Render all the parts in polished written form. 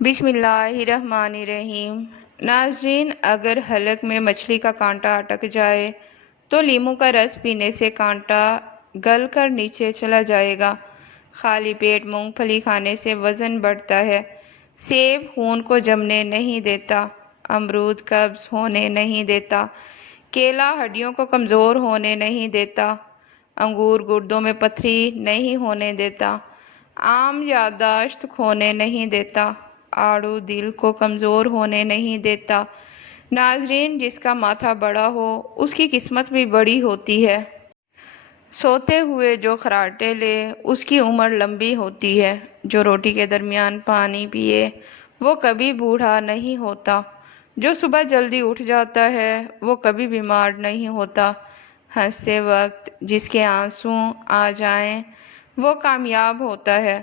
بسم اللہ الرحمن الرحیم۔ ناظرین، اگر حلق میں مچھلی کا کانٹا اٹک جائے تو لیموں کا رس پینے سے کانٹا گل کر نیچے چلا جائے گا۔ خالی پیٹ مونگ پھلی کھانے سے وزن بڑھتا ہے۔ سیب خون کو جمنے نہیں دیتا، امرود قبض ہونے نہیں دیتا، کیلا ہڈیوں کو کمزور ہونے نہیں دیتا، انگور گردوں میں پتھری نہیں ہونے دیتا، آم یادداشت کھونے نہیں دیتا، آڑو دل کو کمزور ہونے نہیں دیتا۔ ناظرین، جس کا ماتھا بڑا ہو اس کی قسمت بھی بڑی ہوتی ہے۔ سوتے ہوئے جو خراٹے لے اس کی عمر لمبی ہوتی ہے۔ جو روٹی کے درمیان پانی پیے وہ کبھی بوڑھا نہیں ہوتا۔ جو صبح جلدی اٹھ جاتا ہے وہ کبھی بیمار نہیں ہوتا۔ ہنستے وقت جس کے آنسو آ جائیں وہ کامیاب ہوتا ہے۔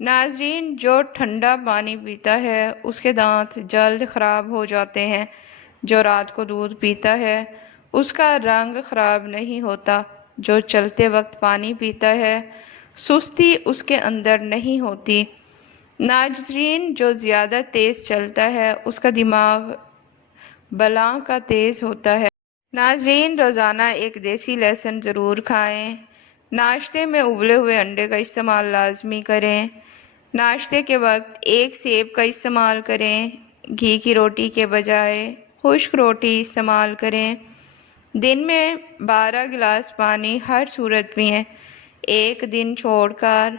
ناظرین، جو ٹھنڈا پانی پیتا ہے اس کے دانت جلد خراب ہو جاتے ہیں۔ جو رات کو دودھ پیتا ہے اس کا رنگ خراب نہیں ہوتا۔ جو چلتے وقت پانی پیتا ہے سستی اس کے اندر نہیں ہوتی۔ ناظرین، جو زیادہ تیز چلتا ہے اس کا دماغ بلاں کا تیز ہوتا ہے۔ ناظرین، روزانہ ایک دیسی لہسن ضرور کھائیں۔ ناشتے میں ابلے ہوئے انڈے کا استعمال لازمی کریں۔ ناشتے کے وقت ایک سیب کا استعمال کریں۔ گھی کی روٹی کے بجائے خشک روٹی استعمال کریں۔ دن میں 12 گلاس پانی ہر صورت پئیں۔ ایک دن چھوڑ کر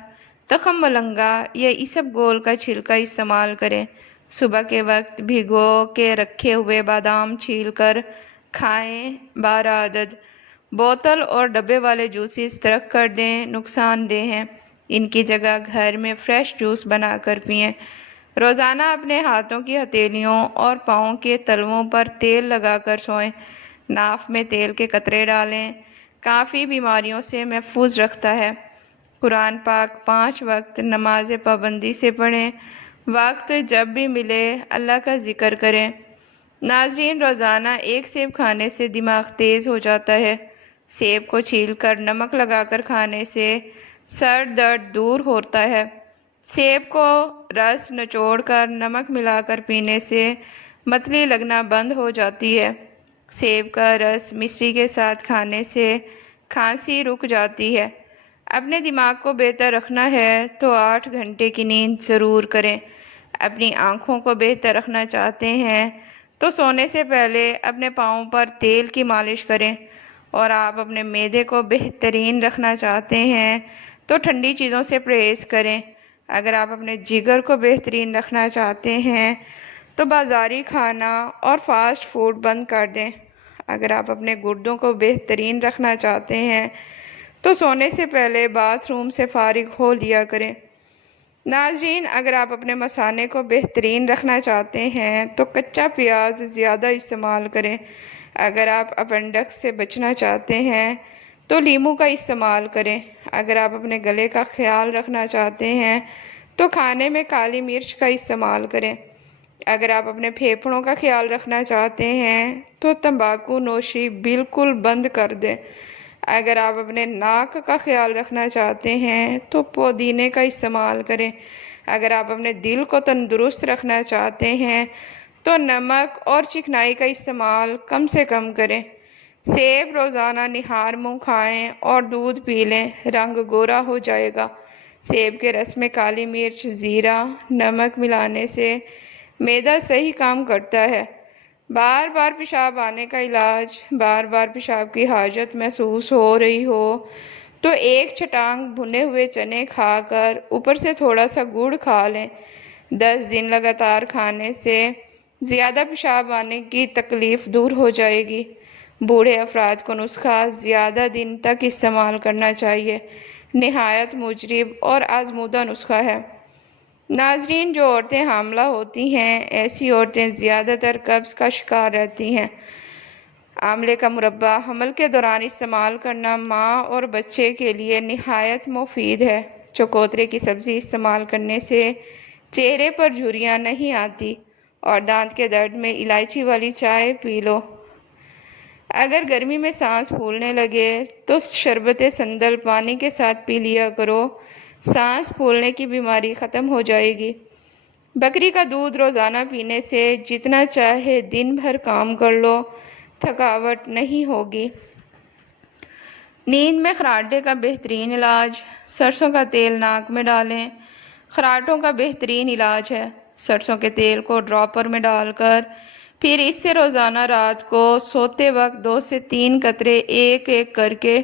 تخم ملنگا یا اسب گول کا چھلکا استعمال کریں۔ صبح کے وقت بھگو کے رکھے ہوئے بادام چھیل کر کھائیں 12 عدد۔ بوتل اور ڈبے والے جوسز ترک کر دیں، نقصان دہ ہیں۔ ان کی جگہ گھر میں فریش جوس بنا کر پئیں۔ روزانہ اپنے ہاتھوں کی ہتھیلیوں اور پاؤں کے تلووں پر تیل لگا کر سوئیں۔ ناف میں تیل کے قطرے ڈالیں۔ کافی بیماریوں سے محفوظ رکھتا ہے۔ قرآن پاک 5 وقت نماز پابندی سے پڑھیں۔ وقت جب بھی ملے اللہ کا ذکر کریں۔ ناظرین، روزانہ ایک سیب کھانے سے دماغ تیز ہو جاتا ہے۔ سیب کو چھیل کر نمک لگا کر کھانے سے سر درد دور ہوتا ہے۔ سیب کو رس نچوڑ کر نمک ملا کر پینے سے متلی لگنا بند ہو جاتی ہے۔ سیب کا رس مشری کے ساتھ کھانے سے کھانسی رک جاتی ہے۔ اپنے دماغ کو بہتر رکھنا ہے تو 8 گھنٹے کی نیند ضرور کریں۔ اپنی آنکھوں کو بہتر رکھنا چاہتے ہیں تو سونے سے پہلے اپنے پاؤں پر تیل کی مالش کریں، اور آپ اپنے معدے کو بہترین رکھنا چاہتے ہیں تو ٹھنڈی چیزوں سے پرہیز کریں۔ اگر آپ اپنے جگر کو بہترین رکھنا چاہتے ہیں تو بازاری کھانا اور فاسٹ فوڈ بند کر دیں۔ اگر آپ اپنے گردوں کو بہترین رکھنا چاہتے ہیں تو سونے سے پہلے باتھ روم سے فارغ ہو لیا کریں۔ ناظرین، اگر آپ اپنے مثانے کو بہترین رکھنا چاہتے ہیں تو کچا پیاز زیادہ استعمال کریں۔ اگر آپ اپنڈکس سے بچنا چاہتے ہیں تو لیموں کا استعمال کریں۔ اگر آپ اپنے گلے کا خیال رکھنا چاہتے ہیں تو کھانے میں کالی مرچ کا استعمال کریں۔ اگر آپ اپنے پھیپھڑوں کا خیال رکھنا چاہتے ہیں تو تمباکو نوشی بالکل بند کر دیں۔ اگر آپ اپنے ناک کا خیال رکھنا چاہتے ہیں تو پودینے کا استعمال کریں۔ اگر آپ اپنے دل کو تندرست رکھنا چاہتے ہیں تو نمک اور چکنائی کا استعمال کم سے کم کریں۔ سیب روزانہ نہار منہ کھائیں اور دودھ پی لیں، رنگ گورا ہو جائے گا۔ سیب کے رس میں کالی مرچ، زیرہ، نمک ملانے سے معدہ صحیح کام کرتا ہے۔ بار بار پیشاب آنے کا علاج: بار بار پیشاب کی حاجت محسوس ہو رہی ہو تو ایک چٹانگ بھنے ہوئے چنے کھا کر اوپر سے تھوڑا سا گڑ کھا لیں۔ 10 دن لگاتار کھانے سے زیادہ پیشاب آنے کی تکلیف دور ہو جائے گی۔ بوڑھے افراد کو نسخہ زیادہ دن تک استعمال کرنا چاہیے۔ نہایت مجرب اور آزمودہ نسخہ ہے۔ ناظرین، جو عورتیں حاملہ ہوتی ہیں ایسی عورتیں زیادہ تر قبض کا شکار رہتی ہیں۔ آملے کا مربع حمل کے دوران استعمال کرنا ماں اور بچے کے لیے نہایت مفید ہے۔ چکوترے کی سبزی استعمال کرنے سے چہرے پر جھریاں نہیں آتی، اور دانت کے درد میں الائچی والی چائے پی لو۔ اگر گرمی میں سانس پھولنے لگے تو شربت سندل پانی کے ساتھ پی لیا کرو، سانس پھولنے کی بیماری ختم ہو جائے گی۔ بکری کا دودھ روزانہ پینے سے جتنا چاہے دن بھر کام کر لو، تھکاوٹ نہیں ہوگی۔ نیند میں خراٹے کا بہترین علاج، سرسوں کا تیل ناک میں ڈالیں۔ خراٹوں کا بہترین علاج ہے۔ سرسوں کے تیل کو ڈراپر میں ڈال کر پھر اس سے روزانہ رات کو سوتے وقت 2 سے 3 قطرے ایک ایک کر کے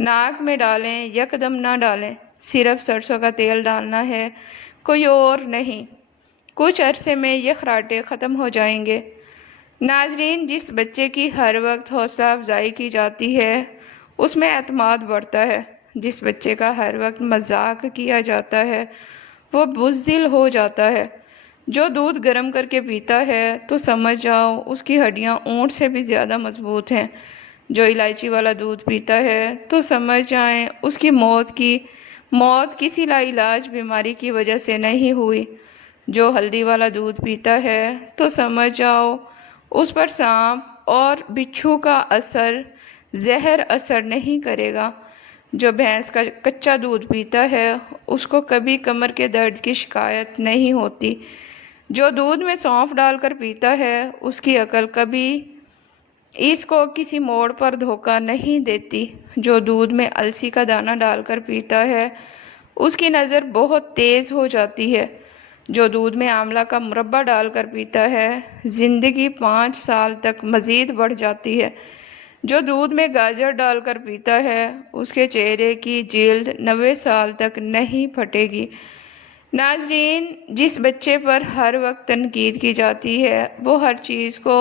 ناک میں ڈالیں، یکدم نہ ڈالیں۔ صرف سرسوں کا تیل ڈالنا ہے، کوئی اور نہیں۔ کچھ عرصے میں یہ خراٹے ختم ہو جائیں گے۔ ناظرین، جس بچے کی ہر وقت حوصلہ افزائی کی جاتی ہے اس میں اعتماد بڑھتا ہے۔ جس بچے کا ہر وقت مذاق کیا جاتا ہے وہ بزدل ہو جاتا ہے۔ جو دودھ گرم کر کے پیتا ہے تو سمجھ جاؤ اس کی ہڈیاں اونٹ سے بھی زیادہ مضبوط ہیں۔ جو الائچی والا دودھ پیتا ہے تو سمجھ جائیں اس کی موت کسی لا علاج بیماری کی وجہ سے نہیں ہوئی۔ جو ہلدی والا دودھ پیتا ہے تو سمجھ جاؤ اس پر سانپ اور بچھو کا زہر اثر نہیں کرے گا۔ جو بھینس کا کچا دودھ پیتا ہے اس کو کبھی کمر کے درد کی شکایت نہیں ہوتی۔ جو دودھ میں سونف ڈال کر پیتا ہے اس کی عقل کبھی اس کو کسی موڑ پر دھوکہ نہیں دیتی۔ جو دودھ میں السی کا دانہ ڈال کر پیتا ہے اس کی نظر بہت تیز ہو جاتی ہے۔ جو دودھ میں آملہ کا مربع ڈال کر پیتا ہے زندگی 5 سال تک مزید بڑھ جاتی ہے۔ جو دودھ میں گاجر ڈال کر پیتا ہے اس کے چہرے کی جلد 90 سال تک نہیں پھٹے گی۔ ناظرین، جس بچے پر ہر وقت تنقید کی جاتی ہے وہ ہر چیز کو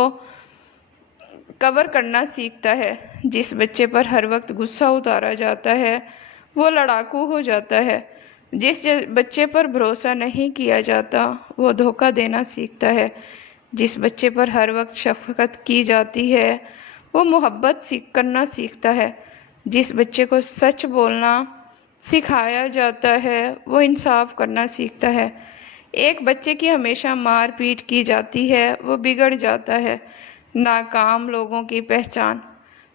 کور کرنا سیکھتا ہے۔ جس بچے پر ہر وقت غصہ اتارا جاتا ہے وہ لڑاکو ہو جاتا ہے۔ جس بچے پر بھروسہ نہیں کیا جاتا وہ دھوکہ دینا سیکھتا ہے۔ جس بچے پر ہر وقت شفقت کی جاتی ہے وہ محبت کرنا سیکھتا ہے۔ جس بچے کو سچ بولنا سکھایا جاتا ہے وہ انصاف کرنا سیکھتا ہے۔ ایک بچے کی ہمیشہ مار پیٹ کی جاتی ہے وہ بگڑ جاتا ہے۔ ناکام لوگوں کی پہچان: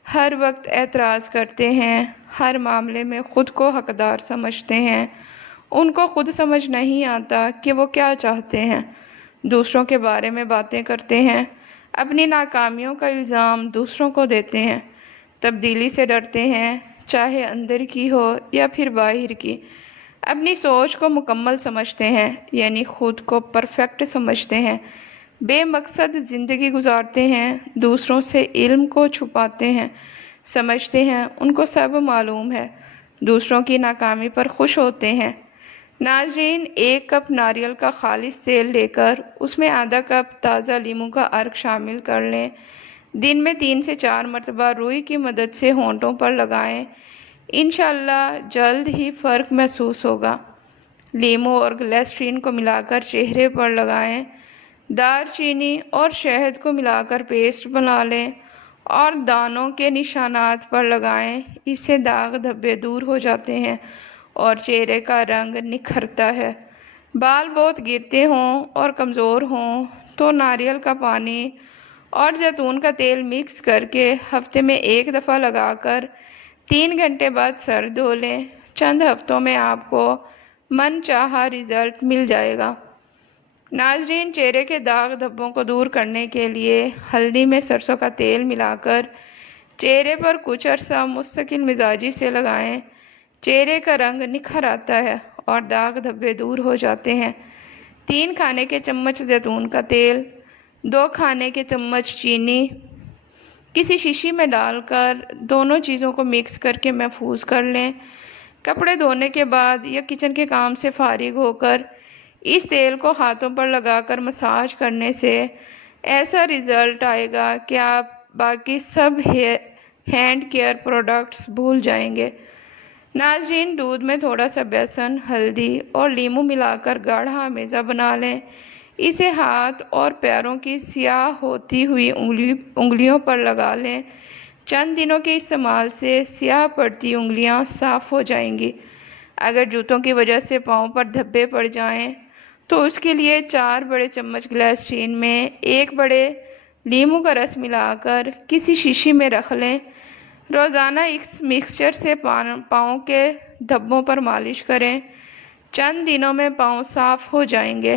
ہر وقت اعتراض کرتے ہیں، ہر معاملے میں خود کو حقدار سمجھتے ہیں۔ ان کو خود سمجھ نہیں آتا کہ وہ کیا چاہتے ہیں۔ دوسروں کے بارے میں باتیں کرتے ہیں، اپنی ناکامیوں کا الزام دوسروں کو دیتے ہیں۔ تبدیلی سے ڈرتے ہیں، چاہے اندر کی ہو یا پھر باہر کی۔ اپنی سوچ کو مکمل سمجھتے ہیں، یعنی خود کو پرفیکٹ سمجھتے ہیں۔ بے مقصد زندگی گزارتے ہیں، دوسروں سے علم کو چھپاتے ہیں، سمجھتے ہیں ان کو سب معلوم ہے، دوسروں کی ناکامی پر خوش ہوتے ہیں۔ ناظرین، 1 کپ ناریل کا خالص تیل لے کر اس میں آدھا کپ تازہ لیموں کا عرق شامل کر لیں۔ دن میں 3 سے 4 مرتبہ روئی کی مدد سے ہونٹوں پر لگائیں۔ انشاءاللہ جلد ہی فرق محسوس ہوگا۔ لیموں اور گلیسرین کو ملا کر چہرے پر لگائیں۔ دار چینی اور شہد کو ملا کر پیسٹ بنا لیں اور دانوں کے نشانات پر لگائیں۔ اس سے داغ دھبے دور ہو جاتے ہیں اور چہرے کا رنگ نکھرتا ہے۔ بال بہت گرتے ہوں اور کمزور ہوں تو ناریل کا پانی اور زیتون کا تیل مکس کر کے ہفتے میں 1 دفعہ لگا کر 3 گھنٹے بعد سر دھو لیں۔ چند ہفتوں میں آپ کو من چاہا رزلٹ مل جائے گا۔ ناظرین، چہرے کے داغ دھبوں کو دور کرنے کے لیے ہلدی میں سرسوں کا تیل ملا کر چہرے پر کچھ عرصہ مستقل مزاجی سے لگائیں۔ چہرے کا رنگ نکھر آتا ہے اور داغ دھبے دور ہو جاتے ہیں۔ 3 کھانے کے چمچ زیتون کا تیل، 2 کھانے کے چمچ چینی کسی شیشی میں ڈال کر دونوں چیزوں کو مکس کر کے محفوظ کر لیں۔ کپڑے دھونے کے بعد یا کچن کے کام سے فارغ ہو کر اس تیل کو ہاتھوں پر لگا کر مساج کرنے سے ایسا رزلٹ آئے گا کہ آپ باقی سب ہینڈ کیئر پروڈکٹس بھول جائیں گے۔ ناظرین، دودھ میں تھوڑا سا بیسن، ہلدی اور لیموں ملا کر گاڑھا میزہ بنا لیں۔ اسے ہاتھ اور پیروں کی سیاہ ہوتی ہوئی انگلیوں پر لگا لیں۔ چند دنوں کے استعمال سے سیاہ پڑتی انگلیاں صاف ہو جائیں گی۔ اگر جوتوں کی وجہ سے پاؤں پر دھبے پڑ جائیں تو اس کے لیے 4 بڑے چمچ گلیسرین میں 1 بڑے لیموں کا رس ملا کر کسی شیشی میں رکھ لیں۔ روزانہ اس مکسچر سے پاؤں کے دھبوں پر مالش کریں۔ چند دنوں میں پاؤں صاف ہو جائیں گے۔